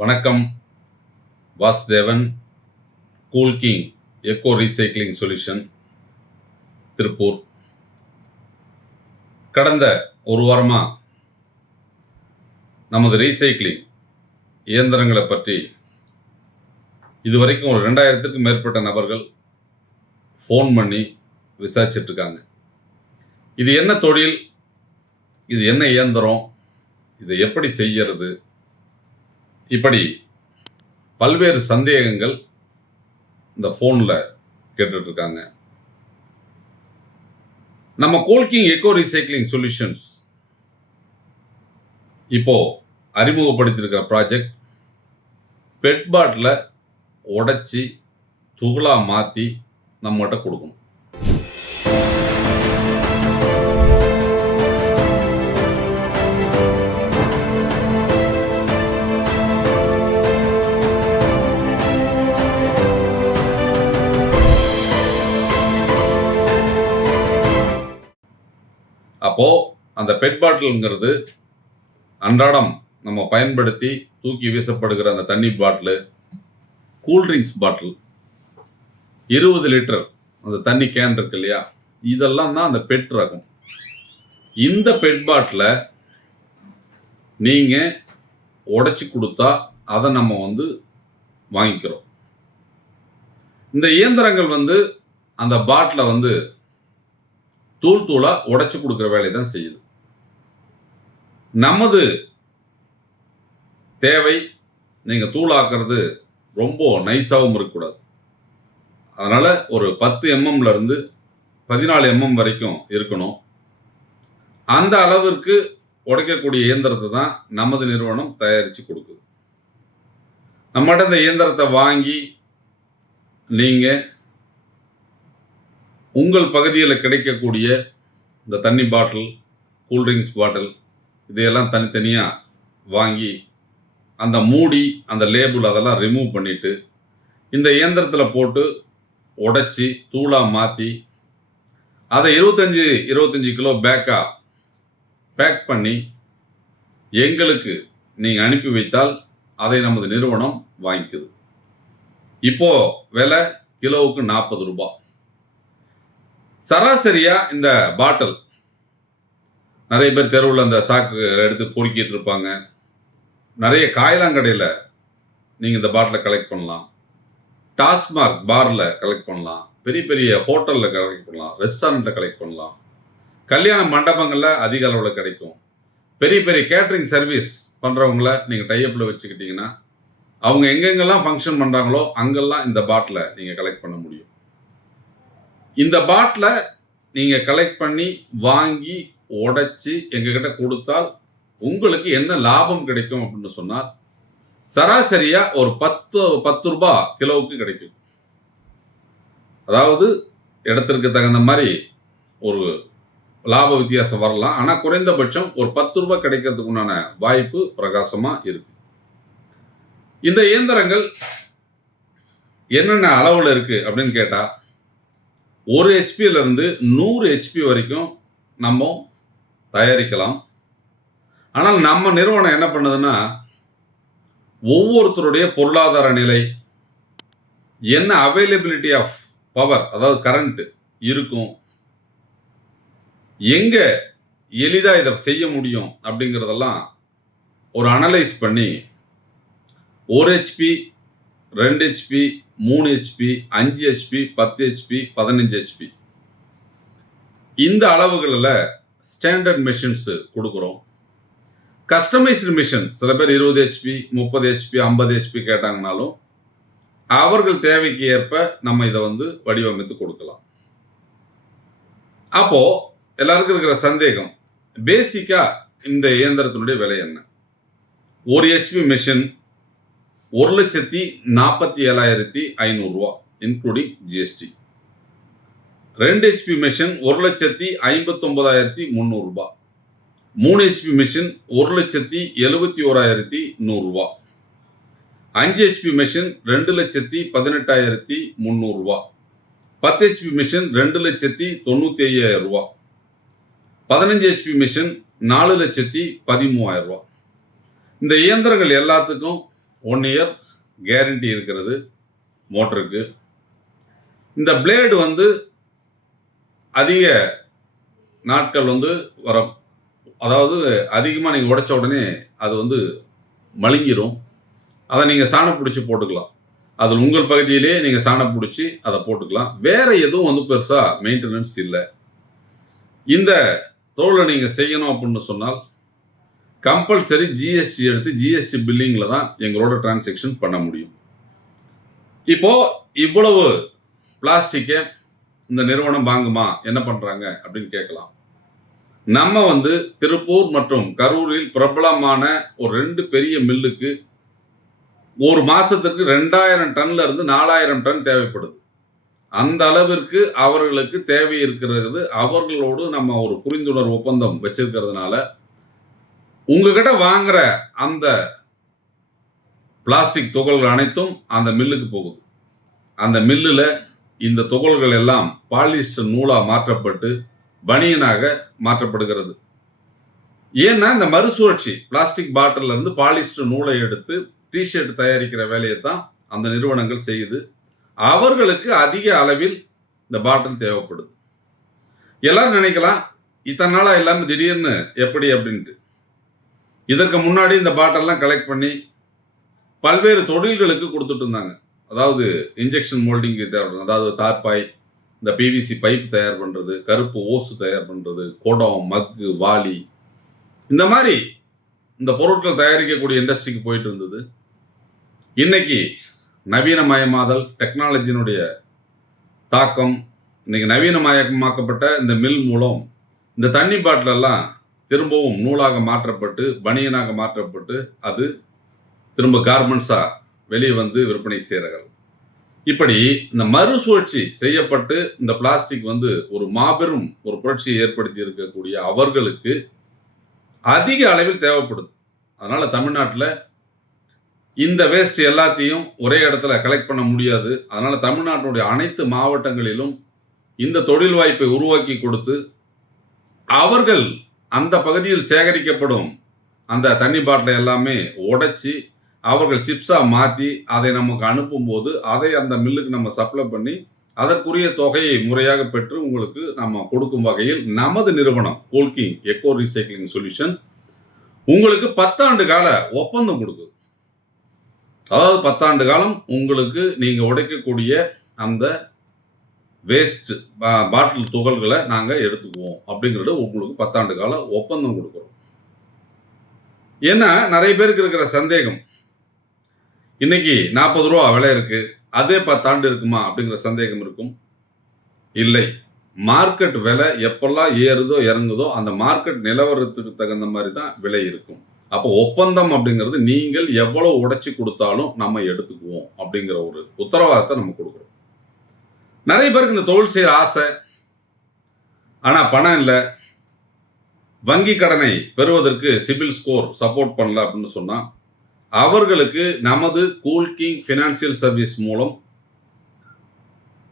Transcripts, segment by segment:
வணக்கம். Vasudevan, cool king echo recycling solution, Tiruppur. கடந்த ஒரு வாரமாக நமது ரீசைக்ளிங் இயந்திரங்களை பற்றி இதுவரைக்கும் ஒரு 2000க்கும் மேற்பட்ட நபர்கள் ஃபோன் பண்ணி விசாரிச்சிட்ருக்காங்க. இது என்ன தொழில், இது என்ன இயந்திரம், இதை எப்படி செய்கிறது, இப்படி பல்வேறு சந்தேகங்கள் இந்த ஃபோனில் கேட்டுட்ருக்காங்க. நம்ம cool king echo recycling solutions இப்போ அறிமுகப்படுத்தியிருக்கிற ப்ராஜெக்ட் பெட் பாட்டிலை உடைச்சி துகளாக மாற்றி நம்மகிட்ட கொடுக்கணும். அப்போது அந்த பெட் பாட்டிலுங்கிறது அன்றாடம் நம்ம பயன்படுத்தி தூக்கி வீசப்படுகிற அந்த தண்ணி பாட்டிலு, கூல்ட்ரிங்க்ஸ் பாட்டில், 20 லிட்டர் அந்த தண்ணி கேன் இருக்கு இல்லையா, இதெல்லாம் தான் அந்த பெட் ரகம். இந்த பெட் பாட்டிலை நீங்கள் உடைச்சி கொடுத்தா அதை நம்ம வாங்கிக்கிறோம். இந்த இயந்திரங்கள் அந்த பாட்டிலை தூள் தூளாக உடைச்சி கொடுக்குற வேலையை தான் செய்யுது. நமது தேவை நீங்கள் தூளாக்குறது ரொம்ப நைஸாகவும் இருக்கக்கூடாது. அதனால் ஒரு 10 mmலேருந்து 14 mm வரைக்கும் இருக்கணும். அந்த அளவிற்கு உடைக்கக்கூடிய இயந்திரத்தை தான் நமது நிறுவனம் தயாரித்து கொடுக்குது. நம்மகிட்ட இந்த இயந்திரத்தை வாங்கி நீங்கள் உங்கள் பகுதியில் கிடைக்கக்கூடிய இந்த தண்ணி பாட்டில், கூல்ட்ரிங்க்ஸ் பாட்டில், இதையெல்லாம் தனித்தனியாக வாங்கி அந்த மூடி, அந்த லேபிள் அதெல்லாம் ரிமூவ் பண்ணிவிட்டு இந்த இயந்திரத்தில் போட்டு உடைச்சி தூளாக மாற்றி அதை 25 கிலோ பேக்காக பேக் பண்ணி எங்களுக்கு நீங்கள் அனுப்பி வைத்தால் அதை நமது நிறுவனம் வாங்கிக்குது. இப்போது விலை கிலோவுக்கு 40 ரூபாய். சராசரியாக இந்த பாட்டில் நிறைய பேர் தெருவில் அந்த சாக்கு எடுத்து பொறுக்கிட்டு இருப்பாங்க. நிறைய காயலாங்கடையில் நீங்கள் இந்த பாட்டிலை கலெக்ட் பண்ணலாம். டாஸ்மாக் பாரில் கலெக்ட் பண்ணலாம். பெரிய பெரிய ஹோட்டலில் கலெக்ட் பண்ணலாம். ரெஸ்டாரண்ட்டில் கலெக்ட் பண்ணலாம். கல்யாண மண்டபங்களில் அதிக அளவில் கிடைக்கும். பெரிய பெரிய கேட்ரிங் சர்வீஸ் பண்ணுறவங்கள நீங்கள் டைப்பில் வச்சுக்கிட்டிங்கன்னா அவங்க எங்கெங்கெல்லாம் ஃபங்க்ஷன் பண்ணுறாங்களோ அங்கெல்லாம் இந்த பாட்டிலை நீங்கள் கலெக்ட் பண்ண முடியும். இந்த பாட்டிலை நீங்கள் கலெக்ட் பண்ணி வாங்கி உடைச்சி எங்ககிட்ட கொடுத்தால் உங்களுக்கு என்ன லாபம் கிடைக்கும் அப்படின்னு சொன்னால் சராசரியாக ஒரு 10 ரூபாய் கிலோவுக்கு கிடைக்கும். அதாவது இடத்திற்கு தகுந்த மாதிரி ஒரு லாப வித்தியாசம் வரலாம். ஆனால் குறைந்தபட்சம் ஒரு 10 ரூபாய் கிடைக்கிறதுக்கு உண்டான வாய்ப்பு பிரகாசமாக இருக்கு. இந்த இயந்திரங்கள் என்னென்ன அளவில் இருக்குது அப்படின்னு கேட்டால் 1 HP-லேருந்து 100 HP வரைக்கும் நம்ம தயாரிக்கலாம். ஆனால் நம்ம நிறுவனம் என்ன பண்ணுதுன்னா ஒவ்வொருத்தருடைய பொருளாதார நிலை, என்ன அவைலபிலிட்டி ஆஃப் பவர், அதாவது கரண்ட் இருக்கும், எங்கே எளிதாக இதை செய்ய முடியும் அப்படிங்கிறதெல்லாம் ஒரு அனலைஸ் பண்ணி 1 HP, 2 HP, 3 HP, 5 HP, 10 HP, 15 HP இந்த அளவுகளில் ஸ்டாண்டர்ட் மிஷின்ஸு கொடுக்குறோம். கஸ்டமைஸ்டு மிஷின் சில பேர் 20 HP, 30 HP, 50 HP கேட்டாங்கனாலும் அவர்கள் தேவைக்கு ஏற்ப நம்ம இதை வடிவமைத்து கொடுக்கலாம். அப்போது எல்லாருக்கும் இருக்கிற சந்தேகம், பேசிக்காக இந்த இயந்திரத்தினுடைய விலை என்ன? 1 HP மிஷின் 1,47,500 ரூபா இன்க்ளூடிங் GST. 2 HP மிஷின் 1,59,300 ரூபா. 3 HP மிஷின் 1,71,100 ரூபா. 5 HP மிஷின் 2,18,300 ரூபா. 10 HP மிஷின் 2,95,000 ரூபா. 15 HP மிஷின் 4,13,000 ரூபா. இந்த இயந்திரங்கள் எல்லாத்துக்கும் 1 இயர் கேரண்டி இருக்கிறது மோட்டருக்கு. இந்த பிளேடு வந்து அதிக நாட்கள் வந்து அதாவது அதிகமாக நீங்கள் உடைச்ச உடனே அது வந்து மழுங்கிரும். அதை நீங்கள் சாணம் பிடிச்சி போட்டுக்கலாம். அதில் உங்கள் பகுதியிலே நீங்கள் சாணம் பிடிச்சி அதை போட்டுக்கலாம். வேறு எதுவும் வந்து பெருசாக மெயின்டெனன்ஸ் இல்லை. இந்த தொழிலை நீங்கள் செய்யணும் அப்படின்னு சொன்னால் கம்பல்சரி ஜிஎஸ்டி எடுத்து ஜிஎஸ்டி பில்லிங்கில் தான் எங்களோட டிரான்சாக்ஷன் பண்ண முடியும். இப்போது இவ்வளவு பிளாஸ்டிக்கை இந்த நிறுவனம் வாங்குமா, என்ன பண்ணுறாங்க அப்படின்னு கேட்கலாம். நம்ம வந்து திருப்பூர் மற்றும் கரூரில் பிரபலமான ஒரு 2 பெரிய மில்லுக்கு ஒரு மாதத்துக்கு 2000 டன்ல இருந்து 4000 டன் தேவைப்படுது. அந்த அளவிற்கு அவர்களுக்கு தேவை இருக்கிறது. அவர்களோடு நம்ம ஒரு புரிந்துணர்வு ஒப்பந்தம் வச்சிருக்கிறதுனால உங்ககிட்ட வாங்குற அந்த பிளாஸ்டிக் துகள்கள் அனைத்தும் அந்த மில்லுக்கு போகுது. அந்த மில்லில் இந்த துகள்கள் எல்லாம் பாலிஸ்டர் நூலாக மாற்றப்பட்டு பனியனாக மாற்றப்படுகிறது. ஏன்னா இந்த மறுசுழற்சி பிளாஸ்டிக் பாட்டில் இருந்து பாலிஸ்டர் நூலை எடுத்து டிஷர்ட் தயாரிக்கிற வேலையை தான் அந்த நிறுவனங்கள் செய்யுது. அவர்களுக்கு அதிக அளவில் இந்த பாட்டில் தேவைப்படுது. எல்லாரும் நினைக்கலாம் இத்தனை நாளாக எல்லாமே திடீர்னு எப்படி அப்படின்ட்டு. இதற்கு முன்னாடி இந்த பாட்டில்லாம் கலெக்ட் பண்ணி பல்வேறு தொழில்களுக்கு கொடுத்துட்டு இருந்தாங்க. அதாவது இன்ஜெக்ஷன் மோல்டிங் தேவைப்படுது. அதாவது தார்பாய், இந்த பிவிசி பைப் தயார் பண்ணுறது, கருப்பு ஓசு தயார் பண்ணுறது, குடம், மக்கு, வாளி, இந்த மாதிரி இந்த பொருட்கள் தயாரிக்கக்கூடிய இண்டஸ்ட்ரிக்கு போயிட்டு இருந்தது. இன்னைக்கு நவீனமயமாதல், டெக்னாலஜியினுடைய தாக்கம், இன்னைக்கு நவீனமயமாக்கப்பட்ட இந்த மில் மூலம் இந்த தண்ணி பாட்டிலெல்லாம் திரும்பவும் நூலாக மாற்றப்பட்டு பனியனாக மாற்றப்பட்டு அது திரும்ப கார்மெண்ட்ஸாக வெளியே வந்து விற்பனை செய்கிறார்கள். இப்படி இந்த மறுசுழற்சி செய்யப்பட்டு இந்த பிளாஸ்டிக் வந்து ஒரு மாபெரும் ஒரு புரட்சியை ஏற்படுத்தி இருக்கக்கூடிய அவர்களுக்கு அதிக அளவில் தேவைப்படுது. அதனால தமிழ்நாட்டில் இந்த வேஸ்ட் எல்லாத்தையும் ஒரே இடத்துல கலெக்ட் பண்ண முடியாது. அதனால தமிழ்நாட்டினுடைய அனைத்து மாவட்டங்களிலும் இந்த தொழில் வாய்ப்பை உருவாக்கி கொடுத்து அவர்கள் அந்த பகுதியில் சேகரிக்கப்படும் அந்த தண்ணி பாட்டிலை எல்லாமே உடைச்சி அவர்கள் சிப்ஸாக மாற்றி அதை நமக்கு அனுப்பும்போது அதை அந்த மில்லுக்கு நம்ம சப்ளை பண்ணி அதற்குரிய தொகையை முறையாக பெற்று உங்களுக்கு நம்ம கொடுக்கும் வகையில் நமது நிறுவனம் கோல்கிங் எக்கோ ரீசைக்ளிங் சொல்யூஷன் உங்களுக்கு 10 ஆண்டு கால ஒப்பந்தம் கொடுக்குது. அதாவது 10 ஆண்டு காலம் உங்களுக்கு நீங்கள் உடைக்கக்கூடிய அந்த வேஸ்ட் பாட்டில் துகள்களை நாங்கள் எடுத்துக்குவோம் அப்படிங்கிறது உங்களுக்கு 10 ஆண்டு கால ஒப்பந்தம் கொடுக்குறோம். ஏன்னா நிறைய பேருக்கு இருக்கிற சந்தேகம், இன்னைக்கு 40 ரூபா விலை இருக்கு, அதே 10 ஆண்டு இருக்குமா அப்படிங்கிற சந்தேகம் இருக்கும். இல்லை, மார்க்கெட் விலை எப்பெல்லாம் ஏறுதோ இறங்குதோ அந்த மார்க்கெட் நிலவரத்துக்கு தகுந்த மாதிரி தான் விலை இருக்கும். அப்போ ஒப்பந்தம் அப்படிங்கிறது நீங்கள் எவ்வளவு உடைச்சி கொடுத்தாலும் நம்ம எடுத்துக்குவோம் அப்படிங்கிற ஒரு உத்தரவாதத்தை நம்ம கொடுக்குறோம். நிறைய பேருக்கு இந்த தொழில் செய்கிற ஆசை, ஆனால் பணம் இல்லை, வங்கி கடனை பெறுவதற்கு சிபில் ஸ்கோர் சப்போர்ட் பண்ணல அப்படின்னு சொன்னால் அவர்களுக்கு நமது கோல்கிங் ஃபினான்சியல் சர்வீஸ் மூலம்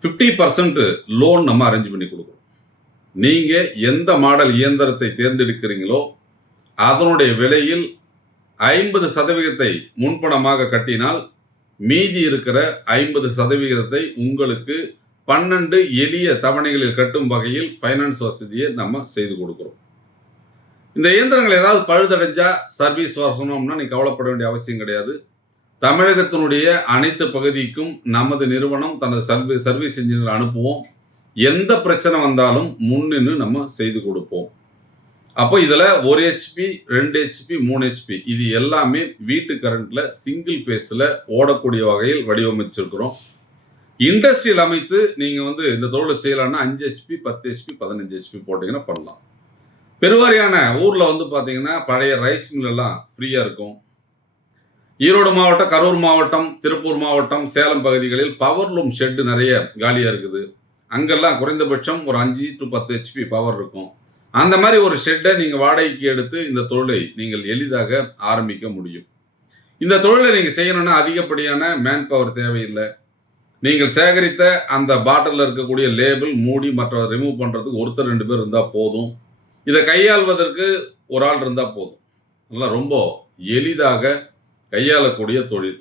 50% லோன் நம்ம அரேஞ்ச் பண்ணி கொடுக்குறோம். நீங்கள் எந்த மாடல் இயந்திரத்தை தேர்ந்தெடுக்கிறீங்களோ அதனுடைய விலையில் 50% முன்பணமாக கட்டினால் மீதி இருக்கிற 50% உங்களுக்கு 12 எளிய தவணைகளில் கட்டும் வகையில் ஃபைனான்ஸ் வசதியை நம்ம செய்து கொடுக்குறோம். இந்த இயந்திரங்கள் ஏதாவது பழுதடைஞ்சா சர்வீஸ் வரணும்னா நீ கவலைப்பட வேண்டிய அவசியம் கிடையாது. தமிழகத்தினுடைய அனைத்து பகுதிக்கும் நமது நிறுவனம் தனது சர்வீஸ் இன்ஜினியர் அனுப்புவோம். எந்த பிரச்சனை வந்தாலும் முன்னின்று நம்ம செய்து கொடுப்போம். அப்போ இதில் 1 HP 2 HP 3 HP இது எல்லாமே வீட்டு கரண்ட்ல சிங்கிள் ஃபேஸில் ஓடக்கூடிய வகையில் வடிவமைச்சிருக்கிறோம். இண்டஸ்ட்ரியல் அமைத்து நீங்கள் வந்து இந்த தொழிலை செய்யலாம்னா 5 HP 10 HP 15 HP போட்டிங்கன்னா பண்ணலாம். பெருவாரியான ஊரில் வந்து பார்த்தீங்கன்னா பழைய ரைஸ் மில் எல்லாம் ஃப்ரீயாக இருக்கும். ஈரோடு மாவட்டம், கரூர் மாவட்டம், திருப்பூர் மாவட்டம், சேலம் பகுதிகளில் பவர்லூம் ஷெட்டு நிறைய காலியாக இருக்குது. அங்கெல்லாம் குறைந்தபட்சம் ஒரு 5 to 10 HP பவர் இருக்கும். அந்த மாதிரி ஒரு ஷெட்டை நீங்கள் வாடகைக்கு எடுத்து இந்த தொழிலை நீங்கள் எளிதாக ஆரம்பிக்க முடியும். இந்த தொழிலை நீங்கள் செய்யணும்னா அதிகப்படியான மேன் பவர் தேவையில்லை. நீங்கள் சேகரித்த அந்த பாட்டிலில் இருக்கக்கூடிய லேபிள், மூடி மற்ற ரிமூவ் பண்ணுறதுக்கு ஒருத்தர் 2 பேர் இருந்தால் போதும். இதை கையாள்வதற்கு ஒரு ஆள் இருந்தால் போதும். நல்லா ரொம்ப எளிதாக கையாளக்கூடிய தொழில்.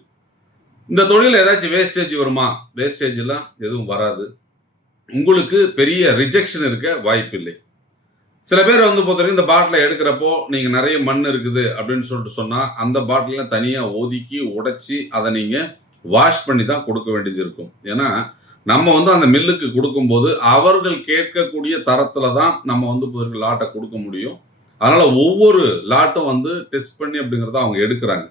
இந்த தொழில் ஏதாச்சும் வேஸ்டேஜ் வருமா? வேஸ்டேஜ்லாம் எதுவும் வராது. உங்களுக்கு பெரிய ரிஜெக்ஷன் இருக்க வாய்ப்பில்லை. சில பேர் பொறுத்தவரைக்கும் இந்த பாட்டிலை எடுக்கிறப்போ நீங்க நிறைய மண் இருக்குது அப்படின்னு சொல்லிட்டு சொன்னா, அந்த பாட்டில தனியா ஒதுக்கி, உடைச்சு அதை நீங்க வாஷ் பண்ணி தான் கொடுக்க வேண்டியது இருக்கும். ஏன்னா, நம்ம அந்த மில்லுக்கு குடுக்கும்போது, அவர்கள் கேட்கக்கூடிய தரத்தில தான் நம்ம லாட்ட குடுக்க முடியும். அதனால ஒவ்வொரு லாட்டும் டெஸ்ட் பண்ணி அப்படிங்கிறத அவங்க எடுக்குறாங்க.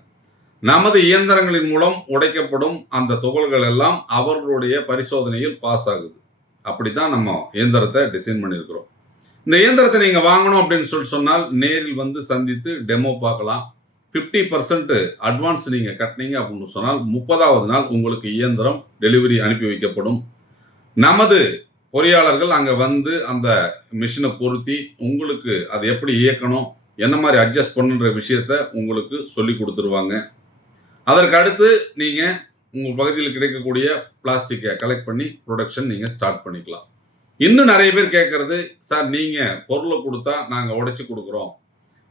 நமது இயந்திரங்களின் மூலம் உடைக்கப்படும் அந்த துகள்கள் எல்லாம் அவர்களுடைய பரிசோதனையில் பாஸ் ஆகுது. அப்படித்தான் நம்ம இயந்திரத்தை டிசைன் பண்ணியிருக்கிறோம். இந்த இயந்திரத்தை நீங்க வாங்கணும் அப்படின்னு சொன்னால், நேரில் சந்தித்து டெமோ பார்க்கலாம். 50% அட்வான்ஸ் நீங்க கட்டினீங்க அப்படின்னு சொன்னால், 30வது நாள் உங்களுக்கு இயந்திரம் டெலிவரி அனுப்பி வைக்கப்படும். நமது பொறியாளர்கள் அங்க அந்த மிஷினை பொருத்தி, உங்களுக்கு அதை எப்படி இயக்கணும், என்ன மாதிரி அட்ஜஸ்ட் பண்ணுன்ற விஷயத்த உங்களுக்கு சொல்லிக் கொடுத்துருவாங்க. அதற்கு அடுத்து நீங்க உங்க பகுதியில் கிடைக்கக்கூடிய பிளாஸ்டிக்கை கலெக்ட் பண்ணி ப்ரொடக்ஷன் நீங்க ஸ்டார்ட் பண்ணிக்கலாம். இன்னும் நிறைய பேர் கேட்கறது, சார் நீங்க பொருளை கொடுத்தா நாங்க உடைச்சு கொடுக்குறோம்,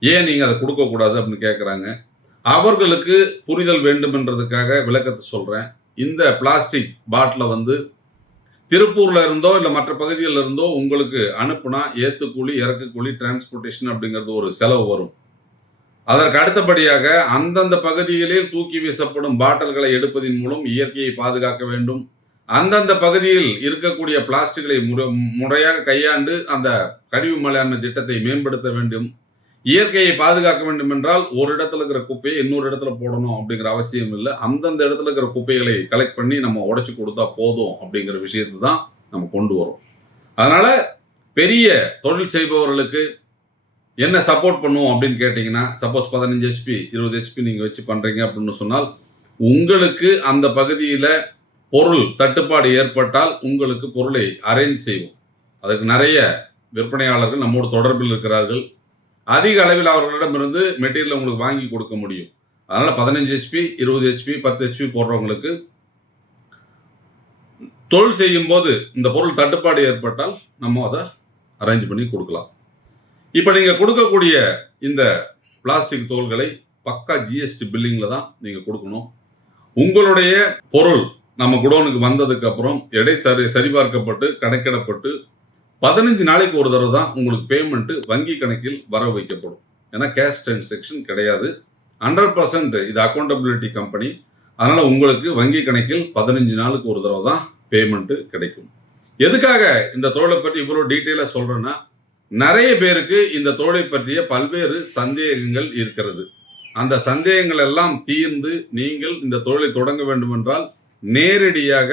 ஏன் நீங்க அதை கொடுக்கக்கூடாது அப்படின்னு கேட்குறாங்க. அவர்களுக்கு புரிதல் வேண்டுமென்றதுக்காக விளக்கத்தை சொல்றேன். இந்த பிளாஸ்டிக் பாட்டிலை திருப்பூர்ல இருந்தோ இல்லை மற்ற பகுதிகளில் இருந்தோ உங்களுக்கு அனுப்புனா ஏற்றுக்கூலி, இறக்குக்கூலி, டிரான்ஸ்போர்ட்டேஷன் அப்படிங்கிறது ஒரு செலவு வரும். அதற்கு அடுத்தபடியாக அந்தந்த பகுதிகளில் தூக்கி வீசப்படும் பாட்டில்களை எடுப்பதன் மூலம் இயற்கையை பாதுகாக்க வேண்டும். அந்தந்த பகுதியில் இருக்கக்கூடிய பிளாஸ்டிக்களை முறையாக கையாண்டு அந்த கழிவு மேலாண்மை திட்டத்தை மேம்படுத்த வேண்டும். இயற்கையை பாதுகாக்க வேண்டும் என்றால் ஒரு இடத்துல இருக்கிற குப்பையை இன்னொரு இடத்துல போடணும் அப்படிங்கிற அவசியம் இல்லை. அந்தந்த இடத்துல இருக்கிற குப்பைகளை கலெக்ட் பண்ணி நம்ம உடைச்சு கொடுத்தா போதும் அப்படிங்கிற விஷயத்தை தான் நம்ம கொண்டு வரோம். அதனால பெரிய தொழில் செய்பவர்களுக்கு என்ன சப்போர்ட் பண்ணுவோம் அப்படின்னு கேட்டிங்கன்னா, சப்போஸ் 15 HP 20 HP நீங்கள் வச்சு பண்ணுறீங்க அப்படின்னு சொன்னால், உங்களுக்கு அந்த பகுதியில் பொருள் தட்டுப்பாடு ஏற்பட்டால் உங்களுக்கு பொருளை அரேஞ்ச் செய்வோம். அதுக்கு நிறைய விற்பனையாளர்கள் நம்மோடு தொடர்பில் இருக்கிறார்கள். அதிக அளவில் அவர்களிடமிருந்து மெட்டீரியல் உங்களுக்கு வாங்கி கொடுக்க முடியும். அதனால் 15 HP 20 HP 10 HP போடுறவங்களுக்கு தொழில் செய்யும் போது இந்த பொருள் தட்டுப்பாடு ஏற்பட்டால் நம்ம அதை அரேஞ்ச் பண்ணி கொடுக்கலாம். இப்போ நீங்கள் கொடுக்கக்கூடிய இந்த பிளாஸ்டிக் தோல்களை பக்கா GST பில்லிங்கில் தான் நீங்கள் கொடுக்கணும். உங்களுடைய பொருள் நம்ம குடோனுக்கு வந்ததுக்கு அப்புறம் எடை சரிபார்க்கப்பட்டு கணக்கிடப்பட்டு 15 நாளைக்கு ஒரு தடவை தான் உங்களுக்கு பேமெண்ட் வங்கி கணக்கில் வர வைக்கப்படும். ஏன்னா கேஷ் டிரான்சாக்ஷன் கிடையாது. 100% இது அக்கௌண்டபிலிட்டி கம்பெனி. அதனால உங்களுக்கு வங்கி கணக்கில் 15 நாளுக்கு ஒரு தடவை தான் பேமெண்ட் கிடைக்கும். எதுக்காக இந்த தொழிலை பற்றி இவ்வளவு டீட்டெயிலாக சொல்றேன்னா, நிறைய பேருக்கு இந்த தொழிலை பற்றிய பல்வேறு சந்தேகங்கள் இருக்கிறது. அந்த சந்தேகங்கள் எல்லாம் தீர்ந்து நீங்கள் இந்த தொழிலை தொடங்க வேண்டும் என்றால் நேரடியாக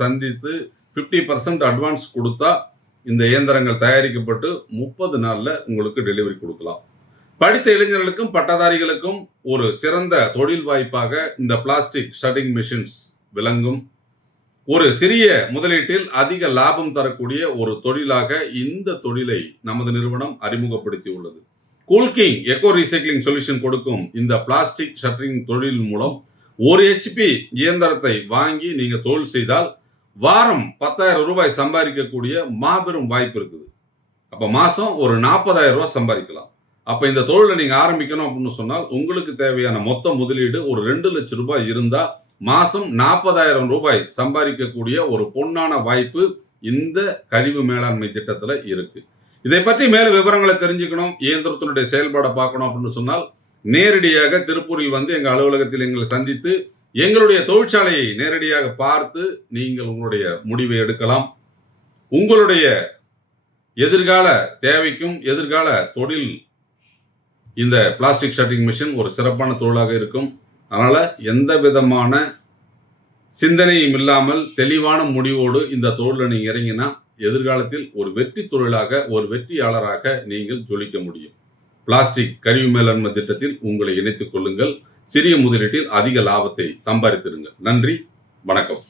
சந்தித்து 50% அட்வான்ஸ் கொடுத்தா இந்த இயந்திரங்கள் தயாரிக்கப்பட்டு 30 நாள்ல உங்களுக்கு டெலிவரி கொடுக்கலாம். படித்த இளைஞர்களுக்கும் பட்டதாரிகளுக்கும் ஒரு சிறந்த தொழில் வாய்ப்பாக இந்த பிளாஸ்டிக் ஷட்டிங் மிஷின்ஸ் விளங்கும். ஒரு சிறிய முதலீட்டில் அதிக லாபம் தரக்கூடிய ஒரு தொழிலாக இந்த தொழிலை நமது நிறுவனம் அறிமுகப்படுத்தி உள்ளது. கூல்கிங் எக்கோ ரீசைக்ளிங் சொல்யூஷன் கொடுக்கும் இந்த பிளாஸ்டிக் ஷட்டரிங் தொழில் மூலம் 1 HP இயந்திரத்தை வாங்கி நீங்க தொழில் செய்தால் வாரம் 10,000 ரூபாய் சம்பாதிக்கக்கூடிய மாபெரும் வாய்ப்பு இருக்குது. அப்ப மாசம் ஒரு 40,000 ரூபாய் சம்பாதிக்கலாம். அப்ப இந்த தொழிலை நீங்க ஆரம்பிக்கணும் அப்படின்னு சொன்னால் உங்களுக்கு தேவையான மொத்த முதலீடு ஒரு 2 லட்சம் ரூபாய் இருந்தா மாசம் 40,000 ரூபாய் சம்பாதிக்கக்கூடிய ஒரு பொன்னான வாய்ப்பு இந்த கழிவு மேலாண்மை திட்டத்துல இருக்கு. இதை பற்றி மேலும் விவரங்களை தெரிஞ்சுக்கணும், இயந்திரத்தினுடைய செயல்பாடை பார்க்கணும் அப்படின்னு சொன்னால் நேரடியாக திருப்பூரில் எங்க அலுவலகத்தில் எங்களை சந்தித்து எங்களுடைய தொழிற்சாலையை நேரடியாக பார்த்து நீங்கள் உங்களுடைய முடிவை எடுக்கலாம். உங்களுடைய எதிர்கால தேவைக்கும் எதிர்கால தொழில் இந்த பிளாஸ்டிக் ஷட்டிங் மிஷின் ஒரு சிறப்பான தொழிலாக இருக்கும். அதனால எந்த விதமான சிந்தனையும் இல்லாமல் தெளிவான முடிவோடு இந்த தொழிலில் நீங்க இறங்கினா எதிர்காலத்தில் ஒரு வெற்றி தொழிலாக ஒரு வெற்றியாளராக நீங்கள் ஜொலிக்க முடியும். பிளாஸ்டிக் கழிவு மேலாண்மை திட்டத்தில் உங்களை இணைத்துக் கொள்ளுங்கள். சிறிய முதலீட்டில் அதிக லாபத்தை சம்பாதித்திருங்கள். நன்றி, வணக்கம்.